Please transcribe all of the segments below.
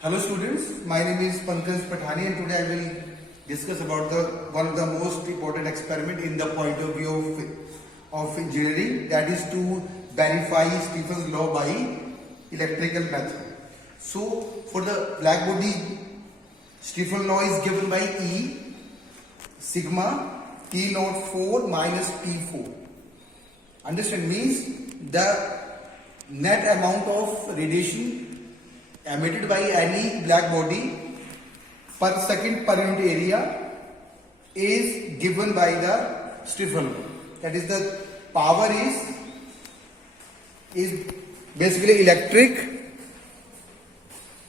Hello students, my name is Pankaj Pathani and today I will discuss about one of the most important experiment in the point of view of engineering, that is to verify Stephen's law by electrical method. So for the black body, Stephen's law is given by E sigma T naught 4 minus T4. Understand, means the net amount of radiation emitted by any black body per second per unit area is given by the Stephen law. That is, the power is basically electric,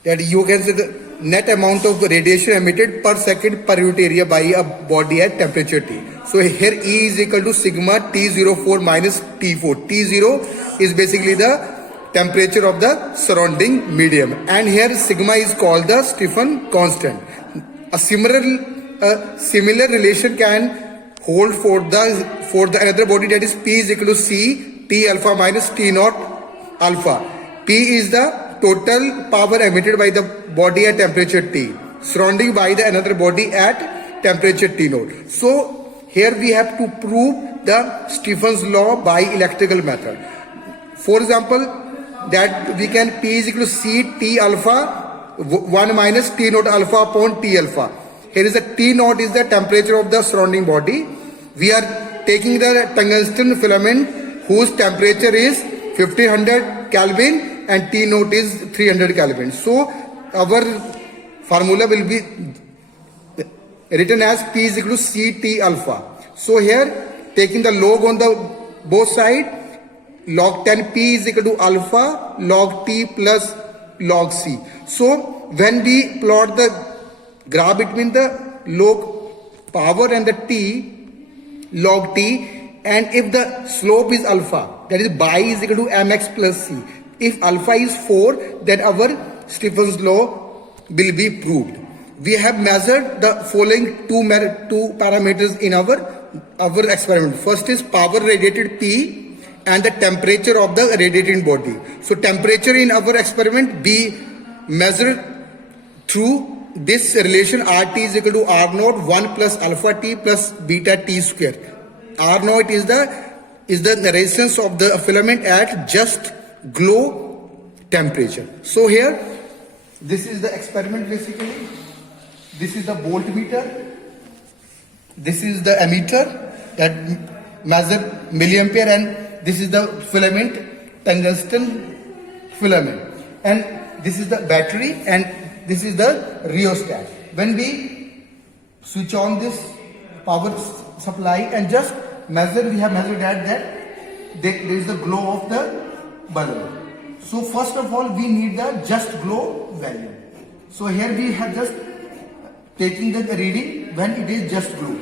that you can say the net amount of radiation emitted per second per unit area by a body at temperature T. So here E is equal to sigma T04 minus T4. T0 is basically the temperature of the surrounding medium, and here sigma is called the Stephen constant. A similar relation can hold for the another body, that is P is equal to C T alpha minus T naught alpha. P is the total power emitted by the body at temperature T surrounding by the another body at temperature T naught. So here we have to prove the Stephen's law by electrical method. For example, that we can P is equal to C T alpha 1 minus T naught alpha upon T alpha. Here is the T naught is the temperature of the surrounding body. We are taking the tungsten filament whose temperature is 1500 Kelvin and T naught is 300 Kelvin. So our formula will be written as P is equal to C T alpha. So here taking the log on the both side, log 10 P is equal to alpha log T plus log C. So when we plot the graph between the log power and the T, log T, and if the slope is alpha, that is bi is equal to mx plus c. If alpha is 4, then our Stephen's law will be proved. We have measured the following two parameters in our experiment. First is power radiated P and the temperature of the radiating body. So temperature in our experiment be measured through this relation RT is equal to R naught 1 plus alpha T plus beta T square. R naught is the resistance of the filament at just glow temperature. So here this is the experiment basically. This is the voltmeter. This is the ammeter that measure milliampere, and this is the filament, tungsten filament, and this is the battery, and this is the rheostat. When we switch on this power supply and just measure, we have measured that there is the glow of the balloon. So first of all we need the just glow value. So here we have just taking the reading when it is just glow.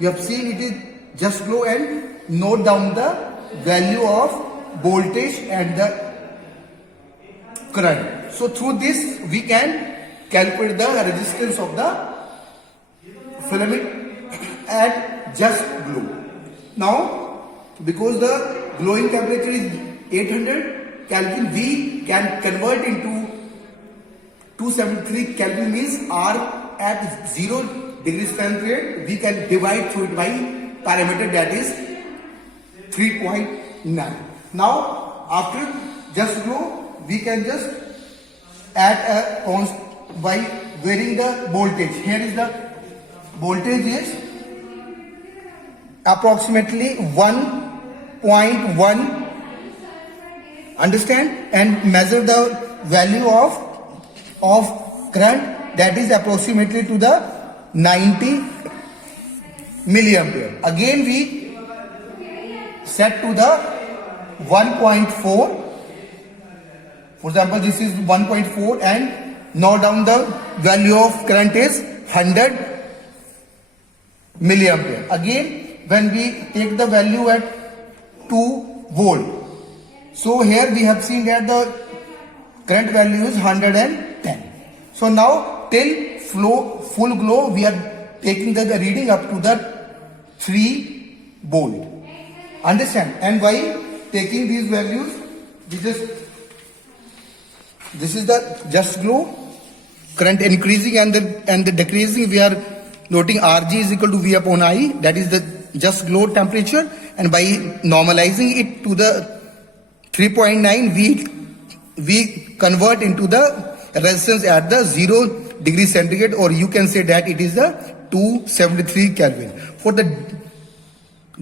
You have seen it is just glow, and note down the value of voltage and the current. So through this we can calculate the resistance of the filament at just glow. Now because the glowing temperature is 800 Kelvin, we can convert into 273 Kelvin, means R at 0 degrees centigrade. We can divide through it by parameter, that is 3.9. Now after just glow we can just add a constant by varying the voltage. Here is the voltage is approximately 1.1. Understand, and measure the value of current, that is approximately to the 90 milliampere. Again we set to the 1.4. For example, this is 1.4, and now down the value of current is 100 milliampere. Again when we take the value at 2 volt. So here we have seen that the current value is 110. So now till full glow we are taking the reading up to the 3 volt. Understand? And by taking these values, we just This is the just glow. current increasing and the decreasing, we are noting Rg is equal to V upon I, that is the just glow temperature, and by normalizing it to the 3.9, we convert into the resistance at the 0 degree centigrade, or you can say that it is the 273 Kelvin. For the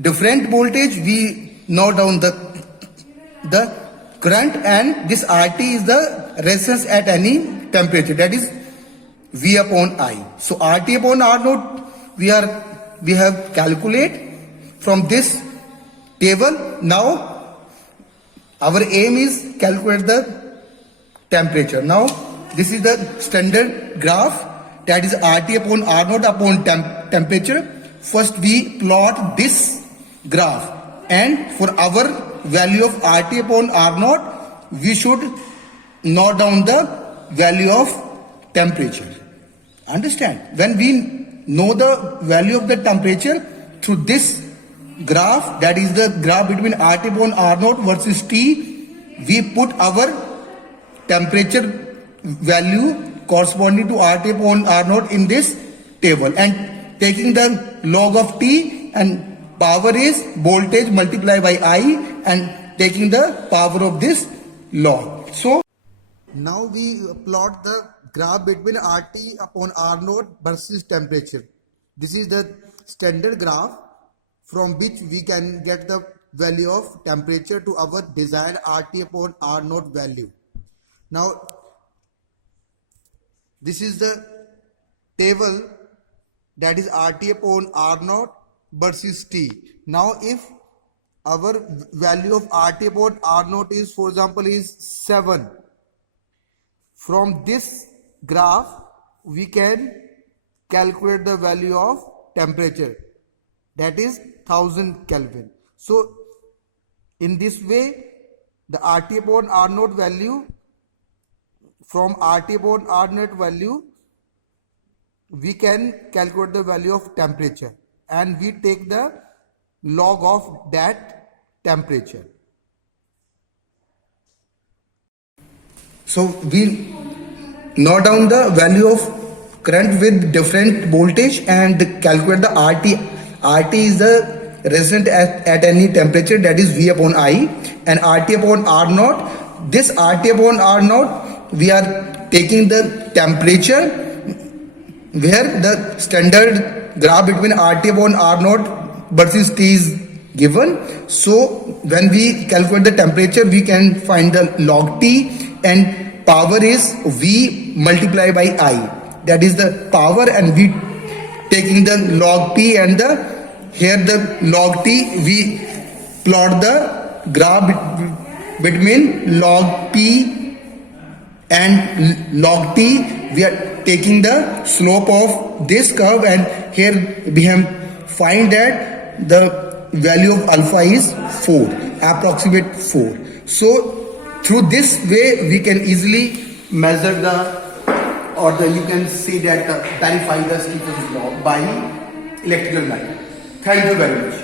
different voltage, we note down the current, and this RT is the resistance at any temperature, that is V upon I. So RT upon R naught we have calculate from this table. Now our aim is calculate the temperature. Now this is the standard graph, that is RT upon R naught upon temperature. First we plot this graph, and for our value of RT upon R naught, we should note down the value of temperature. Understand? When we know the value of the temperature through this graph, that is the graph between RT upon R naught versus T, we put our temperature value corresponding to RT upon R naught in this table, and taking the log of T, and power is voltage multiplied by I, and taking the power of this log. So now we plot the graph between RT upon R naught versus temperature. This is the standard graph from which we can get the value of temperature to our desired RT upon R naught value. Now this is the table, that is RT upon R naught versus T. Now if our value of RT upon R naught is, for example, is 7, from this graph we can calculate the value of temperature, that is 1000 Kelvin. So in this way, the RT upon R naught value, from RT upon R naught value we can calculate the value of temperature, and we take the log of that temperature. So we note down the value of current with different voltage and calculate the RT. RT is the resistant at any temperature, that is V upon I, and RT upon R naught. This RT upon R naught, we are taking the temperature, where the standard graph between RT upon R naught versus T is given. So when we calculate the temperature, we can find the log T, and power is V multiplied by I, that is the power, and we taking the log P, and here the log T, we plot the graph between log P and log T. We are taking the slope of this curve, and here we have find that the value of alpha is 4, approximate 4. So through this way we can easily measure you can see that verify the Stephen's law by electrical method. Thank you very much.